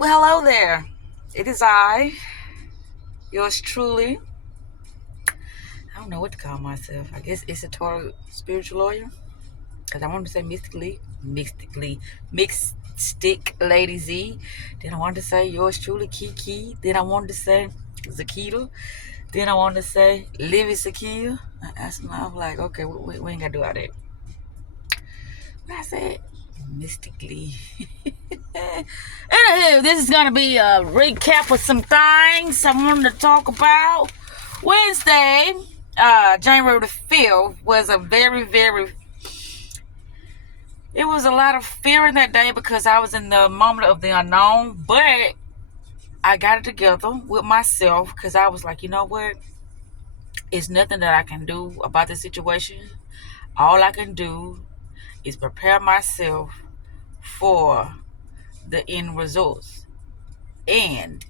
Well, hello there. It is I, yours truly. I don't know what to call myself. I guess it's a total spiritual lawyer. Because I wanted to say mystic lady Z. Then I wanted to say yours truly, Kiki. Then I wanted to say Zakita. Then I wanted to say Livy Sakia. I was like, okay, we ain't got to do all that. What I said? Mystically. Anywho, this is going to be a recap of some things I wanted to talk about. Wednesday, January the 5th, was a it was a lot of fear in that day because I was in the moment of the unknown, but I got it together with myself because I was like, you know what? It's nothing that I can do about the situation. All I can do is prepare myself for the end results. And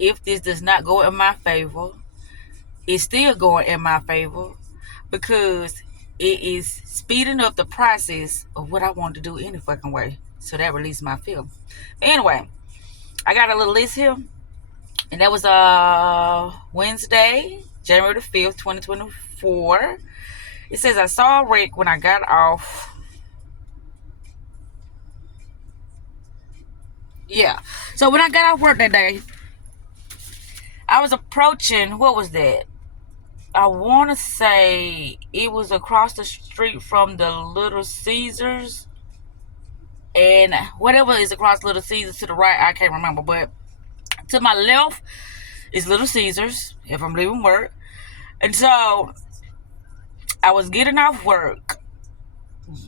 if this does not go in my favor, it's still going in my favor because it is speeding up the process of what I want to do any fucking way. So that released my fear. Anyway, I got a little list here. And that was Wednesday, January the 5th, 2024. It says, I saw Rick when I got off. Yeah. So when I got off work that day, I was approaching, what was that? I want to say it was across the street from the Little Caesars. And whatever is across Little Caesars to the right, I can't remember. But to my left is Little Caesars, if I'm leaving work. And so I was getting off work,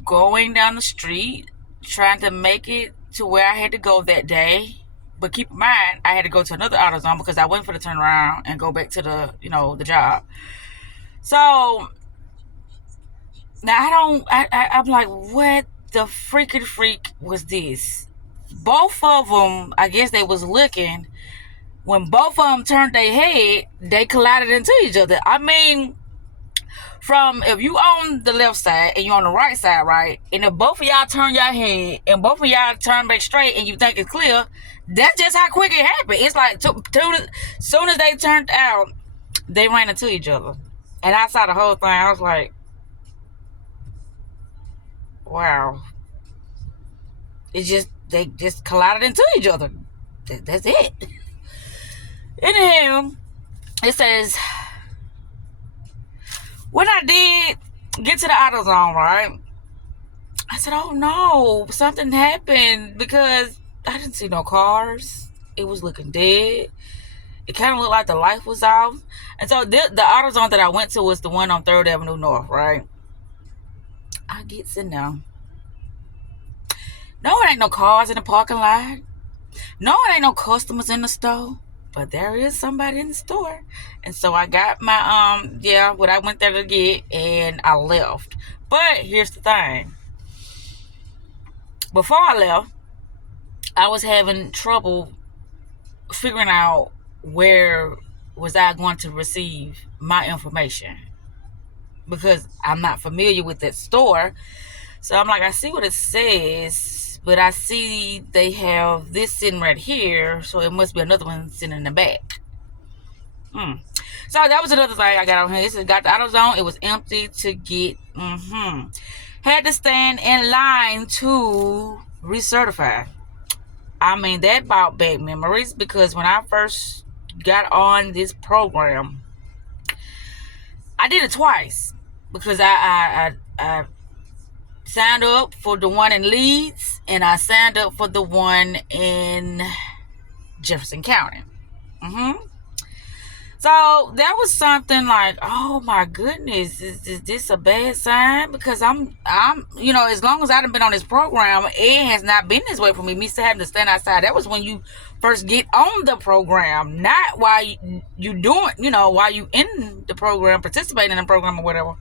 going down the street, trying to make it to where I had to go that day. But keep in mind, I had to go to another AutoZone because I wasn't for to turn around and go back to the job. So now I'm like, what the freaking freak was this? Both of them, I guess they was looking. When both of them turned their head, they collided into each other. I mean, from if you on the left side and you on the right side, right? And if both of y'all turn your head and both of y'all turn back straight and you think it's clear, that's just how quick it happened. It's like soon as they turned out, they ran into each other. And I saw the whole thing. I was like, wow. They just collided into each other. That's it. Anyhow, it says, when I did get to the AutoZone, right? I said, oh no, something happened because I didn't see no cars. It was looking dead. It kind of looked like the light was off. And so the AutoZone that I went to was the one on 3rd Avenue North, right? I get sitting down. No, it ain't no cars in the parking lot. No, it ain't no customers in the store. But there is somebody in the store. And so I got my, what I went there to get, and I left. But here's the thing. Before I left, I was having trouble figuring out where was I going to receive my information because I'm not familiar with that store. So I'm like, I see what it says, but I see they have this sitting right here, so it must be another one sitting in the back. So that was another thing I got on here. This is got the AutoZone. It was empty to get. Had to stand in line to recertify. I mean, that brought back memories because when I first got on this program, I did it twice because I signed up for the one in Leeds and I signed up for the one in Jefferson County. So that was something like, oh my goodness, is this a bad sign? Because I'm as long as I've been on this program, it has not been this way for me. Me still having to stand outside. That was when you first get on the program, not while you doing, while you in the program, participating in the program or whatever.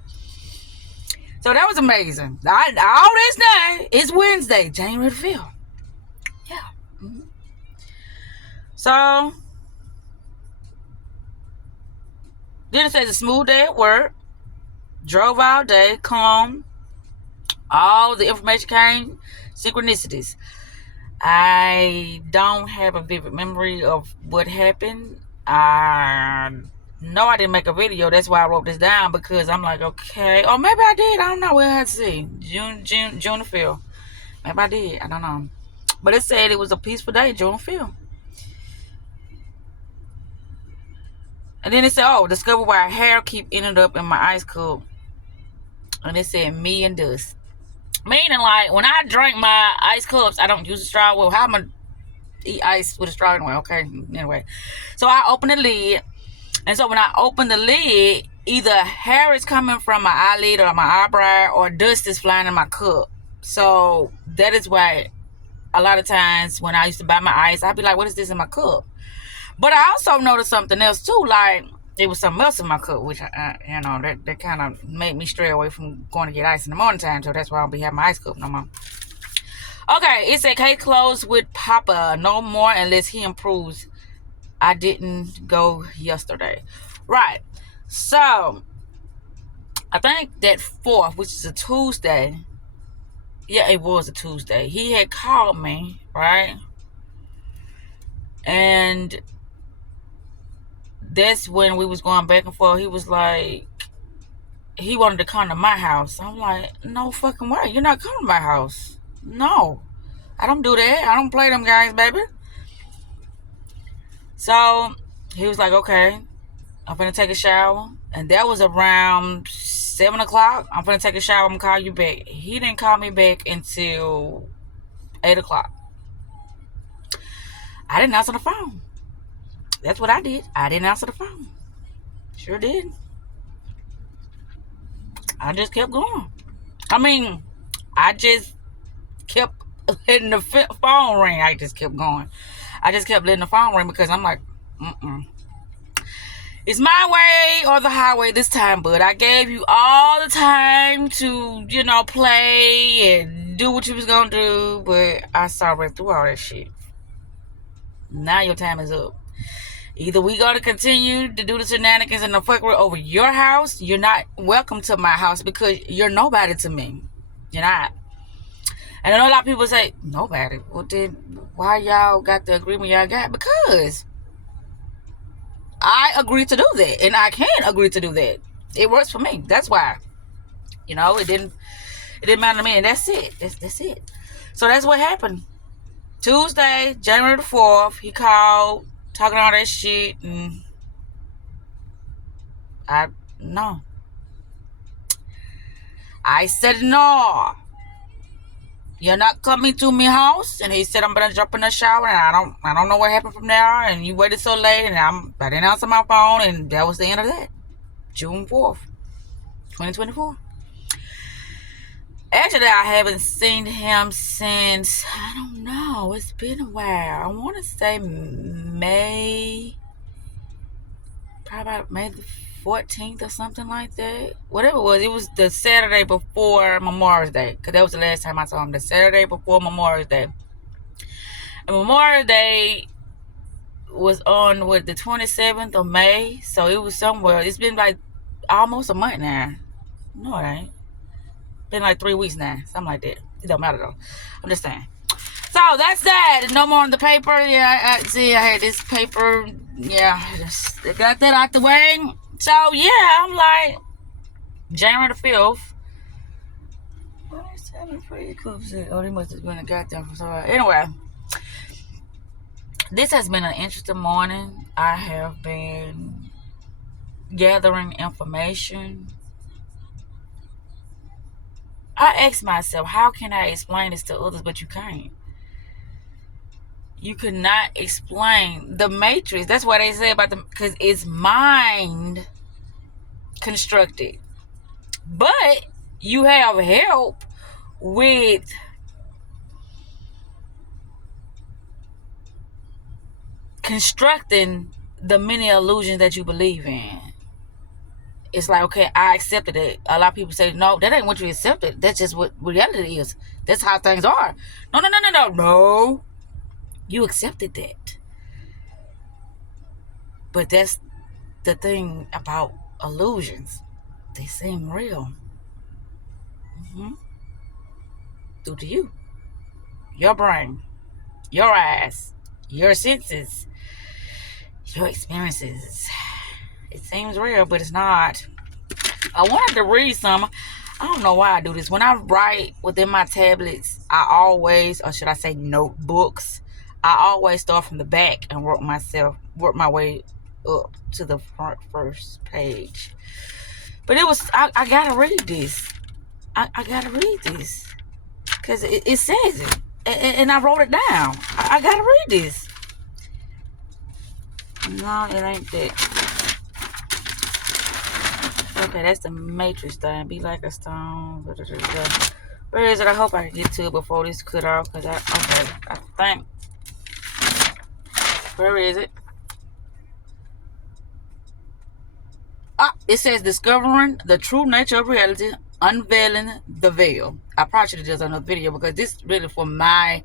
So that was amazing. All this day, it's Wednesday, January 5th. Yeah. So then it says a smooth day at work. Drove all day, calm. All the information came, synchronicities. I don't have a vivid memory of what happened. I know I didn't make a video. That's why I wrote this down, because I'm like, okay. Or maybe I did. I don't know. We'll have to see. June the 5th. Maybe I did. I don't know. But it said it was a peaceful day, June 5th. And then it said, oh, discover why hair keep ending up in my ice cup. And it said me and dust. Meaning, like, when I drink my ice cups, I don't use a straw. Well, how am I eat ice with a straw anyway? Okay, anyway. So I open the lid. And so when I open the lid, either hair is coming from my eyelid or my eyebrow, or dust is flying in my cup. So that is why a lot of times when I used to buy my ice, I'd be like, what is this in my cup? But I also noticed something else too, like it was something else in my cup, which that kind of made me stray away from going to get ice in the morning time. So that's why I don't be having my ice cup no more. Okay, it said case closed with Papa, no more unless he improves. I didn't go yesterday. Right. So I think that 4th, which is a Tuesday. Yeah, it was a Tuesday. He had called me, right? And that's when we was going back and forth. He was like, he wanted to come to my house. I'm like, no fucking way. You're not coming to my house. No. I don't do that. I don't play them guys, baby. So he was like, okay, I'm finna take a shower. And that was around 7 o'clock. I'm finna take a shower. I'm gonna call you back. He didn't call me back until 8 o'clock. I didn't answer the phone. That's what I did. I didn't answer the phone. Sure did. I just kept going. I mean, I just kept letting the phone ring. I just kept going. I just kept letting the phone ring because I'm like, it's my way or the highway this time, bud. I gave you all the time to, play and do what you was gonna do, but I saw right through all that shit. Now your time is up. Either we gonna continue to do the shenanigans and the fuckery over your house. You're not welcome to my house because you're nobody to me. You're not. And I know a lot of people say, nobody. Well, then why y'all got the agreement y'all got? Because I agreed to do that. And I can agree to do that. It works for me. That's why. It didn't matter to me. And that's it. That's it. So that's what happened. Tuesday, January the 4th, he called, talking all that shit. And no. I said no. You're not coming to my house. And he said, I'm gonna jump in the shower, and I don't know what happened from there. And you waited so late, and I didn't answer my phone, and that was the end of that. June 4th, 2024. Actually, I haven't seen him since, I don't know, it's been a while. I want to say May, probably about May the 14th or something like that. Whatever it was the Saturday before Memorial Day, because that was the last time I saw him, the Saturday before Memorial Day. And Memorial Day was on, the 27th of May, so it was somewhere. It's been like almost a month now. No, it ain't. Been like 3 weeks now, something like that. It don't matter though. I'm just saying. So that's that. No more on the paper. Yeah, I had this paper. Yeah, just got that out the way. So yeah, I'm like, January the 5th. Where's 7 pretty coops? Oh, they must have been a goddamn. So anyway, this has been an interesting morning. I have been gathering information. I asked myself, how can I explain this to others, but you can't. You could not explain the matrix. That's what they say about because it's mind constructed. But you have help with constructing the many illusions that you believe in. It's like, okay, I accepted it. A lot of people say, no, that ain't what you accepted. That's just what reality is. That's how things are. No. You accepted that. But that's the thing about illusions. They seem real. Due to you. Your brain. your eyes, your senses, your experiences. It seems real, but it's not. I wanted to read some. I don't know why I do this. When I write within my tablets, I always, or should I say notebooks, I always start from the back and work my way up to the front first page. But I gotta read this. I gotta read this. Because it says it. And I wrote it down. I gotta read this. No, it ain't that. Okay, that's the Matrix thing. Be like a stone. Where is it? I hope I can get to it before this cut off. I think. Where is it? It says discovering the true nature of reality, unveiling the veil. I probably should have done another video because this really for my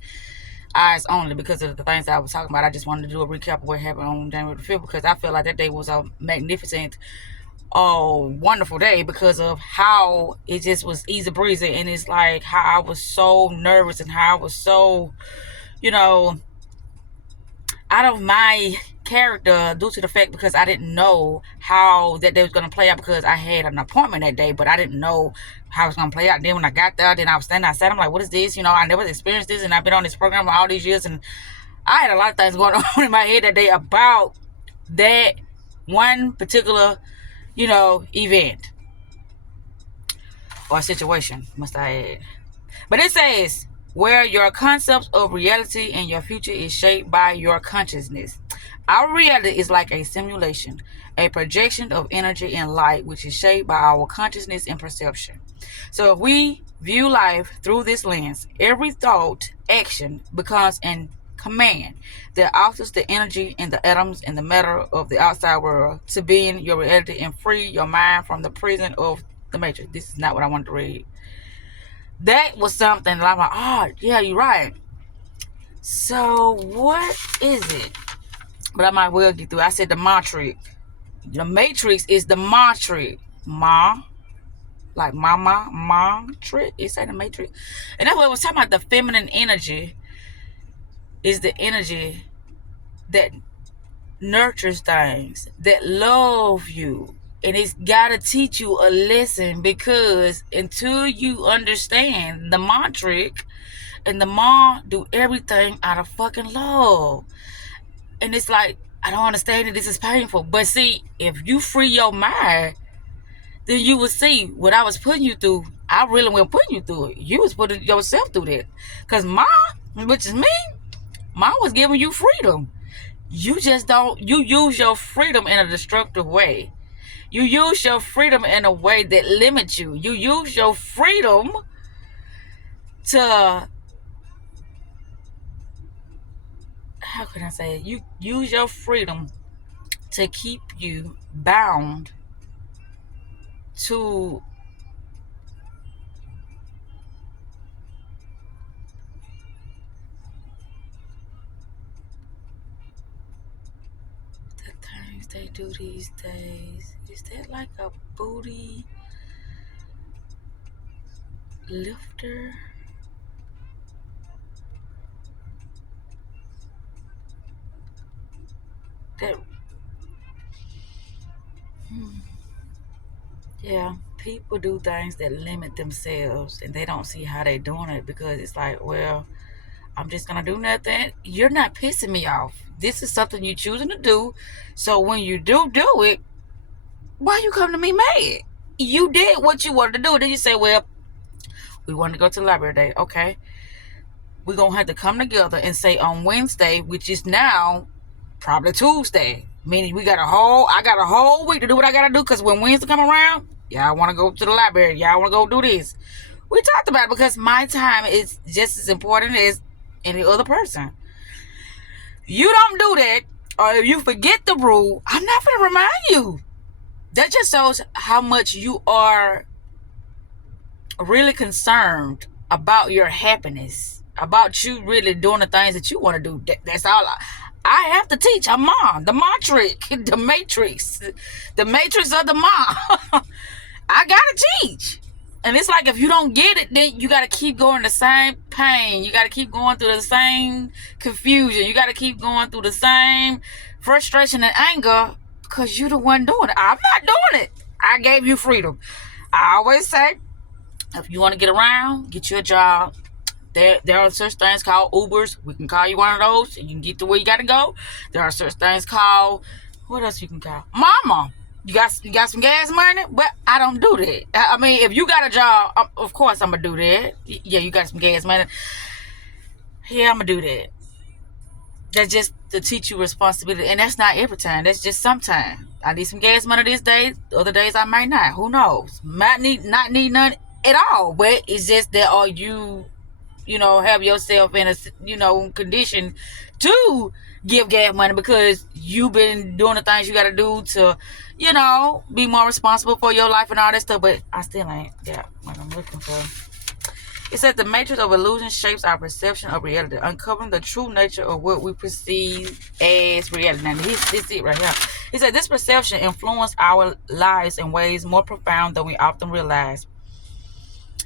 eyes only because of the things I was talking about. I just wanted to do a recap of what happened on January the 5th because I feel like that day was a magnificent, wonderful day because of how it just was easy breezy, and it's like how I was so nervous and how I was so, out of my character due to the fact because I didn't know how that day was going to play out because I had an appointment that day, but I didn't know how it was going to play out. Then when I got there, then I was standing outside. I'm like, what is this? I never experienced this, and I've been on this program for all these years, and I had a lot of things going on in my head that day about that one particular, event or situation, must I add. But it says, where your concepts of reality and your future is shaped by your consciousness. Our reality is like a simulation, a projection of energy and light, which is shaped by our consciousness and perception. So if we view life through this lens, every thought, action becomes an command that alters the energy and the atoms and the matter of the outside world to be in your reality and free your mind from the prison of the matrix. This is not what I wanted to read. That was something that I'm like, oh, yeah, you're right. So what is it? But I might well get through. I said the matrix. The matrix is the matrix. Like matrix. It said the matrix. And that's what it was talking about. The feminine energy is the energy that nurtures things, that love you. And it's got to teach you a lesson because until you understand the matrix and the mom do everything out of fucking love. And it's like, I don't understand it. This is painful. But see, if you free your mind, then you will see what I was putting you through. I really wasn't putting you through it. You was putting yourself through that. Because mom, which is me, mom was giving you freedom. You just don't, you use your freedom in a destructive way. You use your freedom in a way that limits you. You use your freedom to, how can I say it? You use your freedom to keep you bound to the things they do these days. Is that like a booty lifter? That, yeah, people do things that limit themselves and they don't see how they doing it because it's like, well, I'm just gonna do nothing. You're not pissing me off. This is something you're choosing to do. So when you do it, why you come to me mad? You did what you wanted to do. Then you say, well, we want to go to the library today. Okay. We're going to have to come together and say on Wednesday, which is now probably Tuesday. Meaning I got a whole week to do what I got to do because when Wednesday come around, y'all want to go to the library. Y'all want to go do this. We talked about it because my time is just as important as any other person. You don't do that, or if you forget the rule, I'm not going to remind you. That just shows how much you are really concerned about your happiness, about you really doing the things that you want to do. That's all I have to teach a mom, the matrix of the mom. I gotta teach. And it's like if you don't get it, then you got to keep going the same pain. You got to keep going through the same confusion. You got to keep going through the same frustration and anger because you're the one doing it. I'm not doing it. I gave you freedom. I always say, if you want to get around, get you a job. There are such things called Ubers. We can call you one of those. You can get to where you got to go. There are such things called, what else you can call? Mama. You got some gas money? But I don't do that. I mean, if you got a job, of course I'm going to do that. Yeah, you got some gas money. Yeah, I'm going to do that. That's just to teach you responsibility. And that's not every time. That's just sometimes. I need some gas money this day. Other days I might not. Who knows? Might not need none at all. But it's just that are you have yourself in a, condition to give gas money because you've been doing the things you got to do to, be more responsible for your life and all that stuff. But I still ain't got what I'm looking for. It says the matrix of illusion shapes our perception of reality, uncovering the true nature of what we perceive as reality. Now, this is it right here. It said this perception influences our lives in ways more profound than we often realize.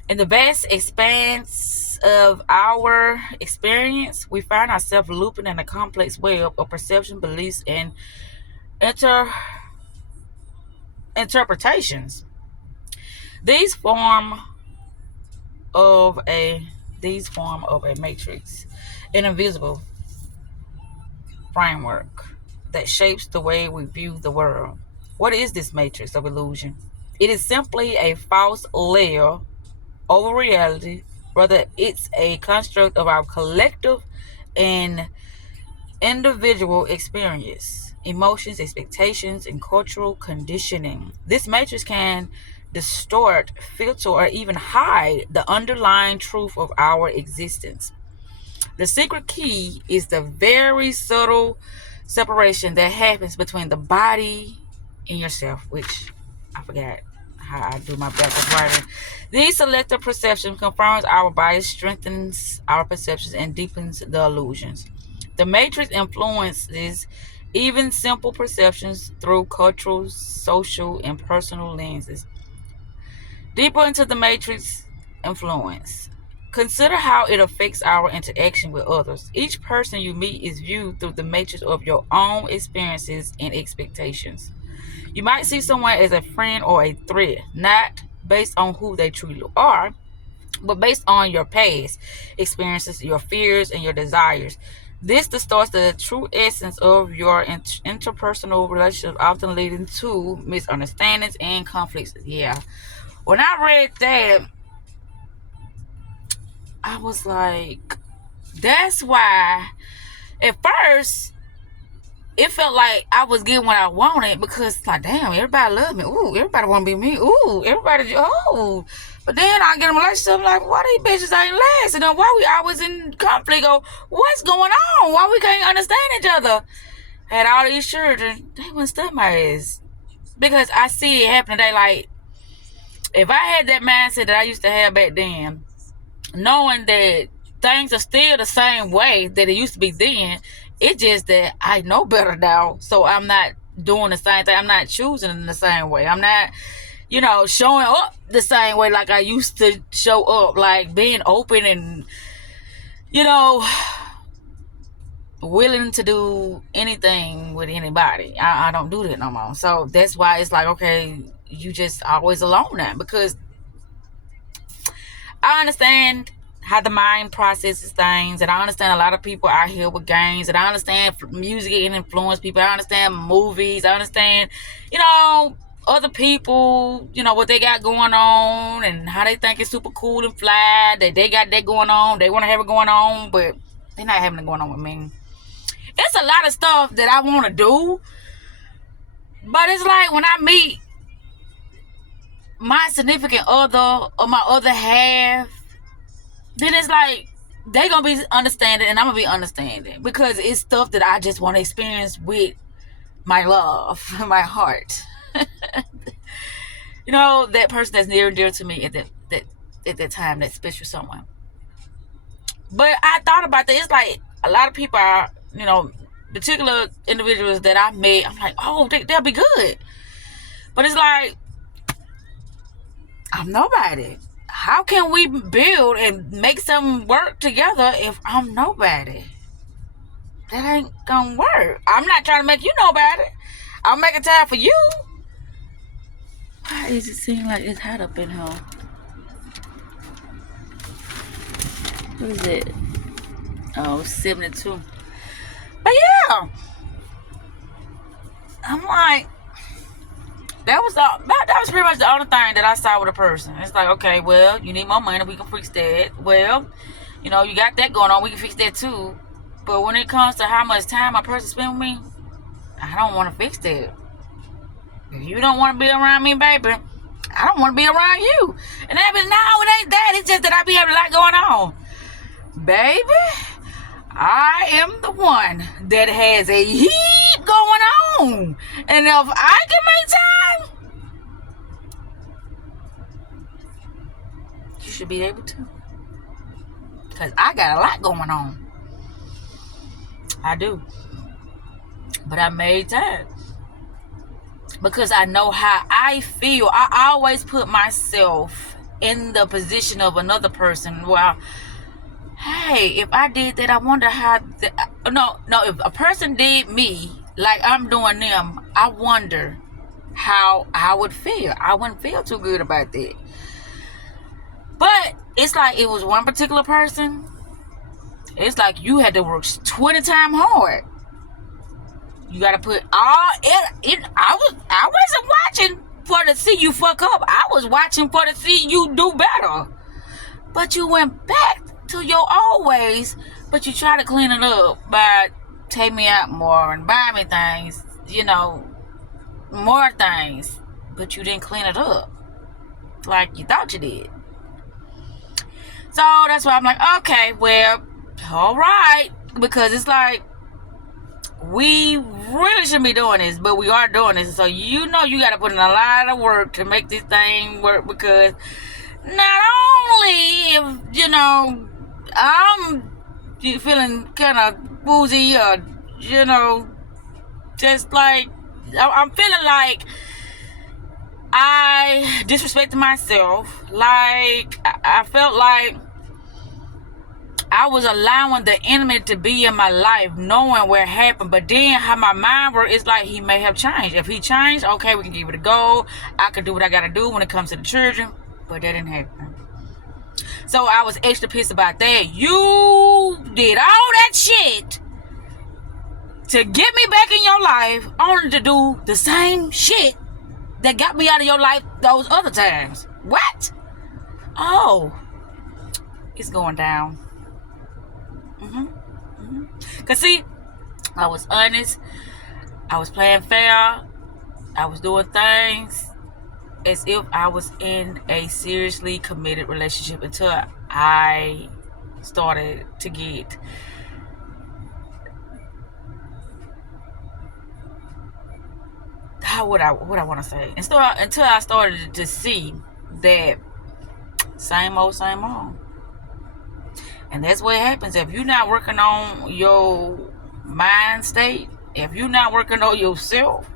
In the vast expanse of our experience, we find ourselves looping in a complex web of perception, beliefs, and interpretations. These form of a matrix, an invisible framework that shapes the way we view the world. What is this matrix of illusion? It is simply a false layer over reality, whether it's a construct of our collective and individual experience, emotions, expectations, and cultural conditioning. This matrix can distort, filter, or even hide the underlying truth of our existence. The secret key is the very subtle separation that happens between the body and yourself, which I forgot how I do my backwards writing. These selective perception confirms our bias, strengthens our perceptions, and deepens the illusions. The matrix influences even simple perceptions through cultural, social, and personal lenses. Deeper into the matrix influence, consider how it affects our interaction with others. Each person you meet is viewed through the matrix of your own experiences and expectations. You might see someone as a friend or a threat, not based on who they truly are, but based on your past experiences, your fears, and your desires. This distorts the true essence of your interpersonal relationship, often leading to misunderstandings and conflicts. Yeah. When I read that, I was like, that's why at first it felt like I was getting what I wanted because like, damn, everybody love me. Ooh, everybody want to be me. Ooh, everybody, oh. But then I get in a relationship, like, why these bitches ain't lasting? And why we always in conflict? Or what's going on? Why we can't understand each other? Had all these children, they wouldn't stop my ass. Because I see it happen today. Like, if I had that mindset that I used to have back then, knowing that things are still the same way that it used to be then, it's just that I know better now, so I'm not doing the same thing. I'm not choosing in the same way. I'm not, showing up the same way like I used to show up, like being open and, willing to do anything with anybody. I don't do that no more. So that's why it's like, okay, you just always alone now, because I understand how the mind processes things, and I understand a lot of people out here with games, and I understand music can influence people. I understand movies. I understand, other people, what they got going on and how they think it's super cool and fly, that they got that going on. They want to have it going on, but they're not having it going on with me. It's a lot of stuff that I want to do, but it's like when I meet my significant other or my other half, then it's like they gonna be understanding and I'm gonna be understanding, because it's stuff that I just want to experience with my love, my heart. That person that's near and dear to me at that time, that special someone. But I thought about that. It's like a lot of people are, particular individuals that I met, I'm like, oh, they'll be good. But it's like, I'm nobody. how can we build and make something work together if I'm nobody? That ain't gonna work. I'm not trying to make you nobody. I'm making time for you. Why does it seem like it's hot up in here? What is it? Oh, 72. But yeah, I'm like, that was pretty much the only thing that I saw with a person. It's like, okay, well, you need more money, we can fix that. Well, you know, you got that going on, we can fix that too. But when it comes to how much time a person spend with me, I don't want to fix that. If you don't want to be around me, baby, I don't want to be around you. And they be, no, it ain't that. It's just that I be having a lot going on. Baby, I am the one that has a heap going on. And if I can make time, you should be able to. Because I got a lot going on. I do. But I made time. Because I know how I feel. I always put myself in the position of another person. Well, hey, if I did that, I wonder how... if a person did me like I'm doing them, I wonder how I would feel. I wouldn't feel too good about that. But it's like it was one particular person. It's like you had to work 20 times hard. You gotta put all it. I wasn't watching for to see you fuck up. I was watching for to see you do better. But you went back to your old ways. But you try to clean it up by take me out more and buy me things. You know, more things. But you didn't clean it up like you thought you did. So that's why I'm like, okay, well, all right, because it's like, we really shouldn't be doing this, but we are doing this. So you know you got to put in a lot of work to make this thing work, because not only if, you know, I'm feeling kind of woozy or, you know, just like, I'm feeling like I disrespected myself. Like, I felt like I was allowing the enemy to be in my life, knowing where it happened. But then how my mind works, it's like he may have changed. If he changed, okay, we can give it a go. I can do what I got to do when it comes to the children. But that didn't happen. So I was extra pissed about that. You did all that shit to get me back in your life, only to do the same shit that got me out of your life those other times. What? Oh, it's going down. Cause see, I was honest, I was playing fair, I was doing things as if I was in a seriously committed relationship until I started to get what I want to say, until I started to see that same old. And that's what happens if you're not working on your mind state. If you're not working on yourself,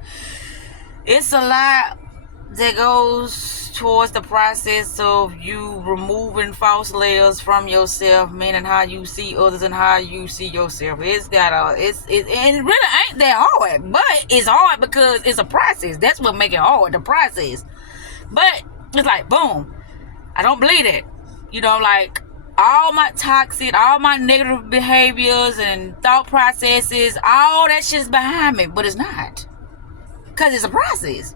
it's a lot that goes towards the process of you removing false layers from yourself, meaning how you see others and how you see yourself. And it really ain't that hard, but it's hard because it's a process. That's what makes it hard, the process. But it's like, boom, I don't believe it. You know, like, all my toxic, all my negative behaviors and thought processes, all that shit's behind me. But it's not. Because it's a process.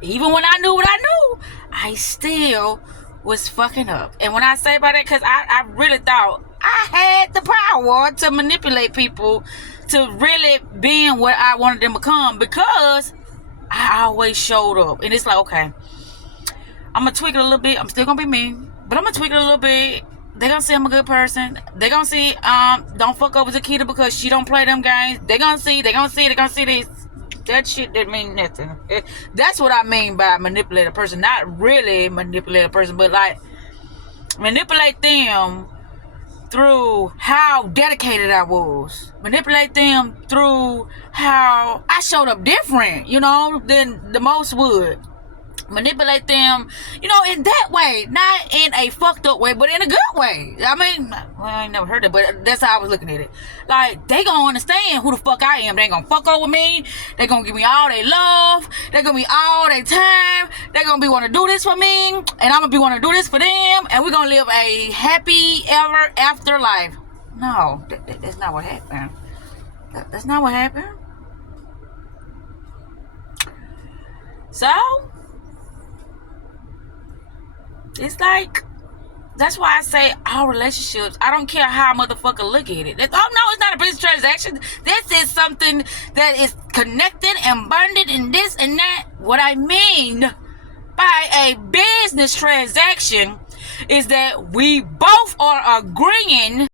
Even when I knew what I knew, I still was fucking up. And when I say about that, because I really thought I had the power to manipulate people to really being what I wanted them to become, because I always showed up. And it's like, okay, I'm going to tweak it a little bit. I'm still going to be mean, but I'm going to tweak it a little bit. They're going to see I'm a good person. They're going to see, don't fuck up with Zakita because she don't play them games. They're going to see this. That shit didn't mean nothing. That's what I mean by manipulate a person. Not really manipulate a person, but like manipulate them through how dedicated I was. Manipulate them through how I showed up different, you know, than the most would. manipulate them, in that way, not in a fucked up way, but in a good way. I mean, well, I ain't never heard it, but that's how I was looking at it. Like, they gonna understand who the fuck I am. They ain't gonna fuck over me. They gonna give me all their love. They gonna be all their time. They gonna be want to do this for me, and I'm gonna be want to do this for them, and we're gonna live a happy ever after life. No, that's not what happened. That's not what happened. So it's like, that's why I say all relationships, I don't care how a motherfucker look at it. Oh no, it's not a business transaction. This is something that is connected and bonded and this and that. What I mean by a business transaction is that we both are agreeing